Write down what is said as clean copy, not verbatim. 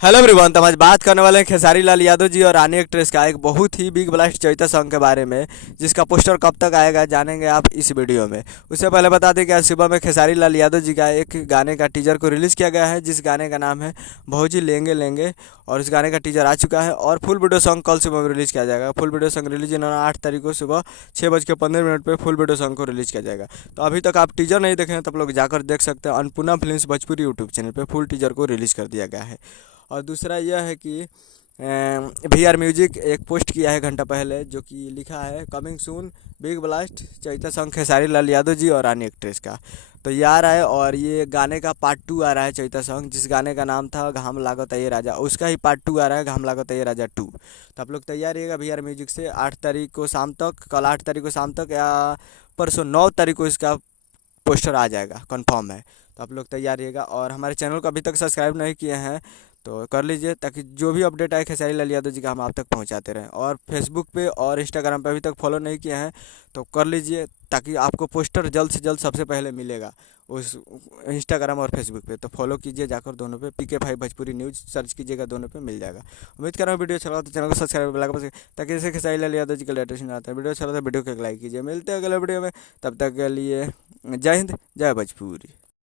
Hello everyone. तो हम आज बात करने वाले हैं खेसारी लाल यादव जी और रानी एक्ट्रेस का एक बहुत ही बिग ब्लास्ट चैता सॉन्ग के बारे में, जिसका पोस्टर कब तक आएगा जानेंगे आप इस वीडियो में। उससे पहले बता दें कि आज सुबह में खेसारी लाल यादव जी का एक गाने का टीजर को रिलीज़ किया गया है, जिस गाने का नाम है भौजी लेंगे लेंगे। और उस गाने का टीजर आ चुका है और फुल वीडियो सॉन्ग कल सुबह में रिलीज़ किया जाएगा। फुल वीडियो सॉन्ग रिलीज इन्होंने 8 तारीख को सुबह 6:15 पर फुल वीडियो सॉन्ग को रिलीज़ किया जाएगा। तो अभी तक आप टीजर नहीं देखे हैं तो आप लोग जाकर देख सकते हैं। Annapurna films Bhojpuri YouTube channel पर फुल टीजर को रिलीज़ कर दिया गया है। और दूसरा यह है कि VR म्यूजिक एक पोस्ट किया है घंटा पहले, जो कि लिखा है coming soon big blast Chaita song Khesari Lal Yadav ji और रानी एक्ट्रेस का। तो ये आ रहा है और ये गाने का पार्ट 2 आ रहा है चैता सॉन्ग। जिस गाने का नाम था घाम लागत ये राजा, उसका ही पार्ट 2 आ रहा है घाम लागत ये राजा 2। तो आप लोग तैयार रहिएगा VR म्यूजिक से। 8 तारीख को शाम तक, कल 8 तारीख को शाम तक या परसों 9 तारीख को इसका पोस्टर आ जाएगा, कंफर्म है। तो आप लोग तैयार रहिएगा और हमारे चैनल को अभी तक सब्सक्राइब नहीं किए हैं तो कर लीजिए, ताकि जो भी अपडेट आए खेसारी लाल यादव जी का हम आप तक पहुंचाते रहें। और फेसबुक पे और इंस्टाग्राम पे अभी तक फॉलो नहीं किए हैं तो कर लीजिए, ताकि आपको पोस्टर जल्द से जल्द सबसे पहले मिलेगा उस इंस्टाग्राम और फेसबुक पे। तो फॉलो कीजिए जाकर दोनों पे, PK भाई भोजपुरी न्यूज़ सर्च कीजिएगा, दोनों पे मिल जाएगा। उम्मीद कर रहा हूँ वीडियो अच्छा लगा तो चैनल को सब्सक्राइब लगा, ताकि जैसे खेसारी लाल यादव जी का लेटेस्ट आता है। वीडियो अच्छा लगा तो वीडियो को एक लाइक कीजिए। मिलते हैं अगले वीडियो में, तब तक के लिए जय हिंद जय भोजपुरी।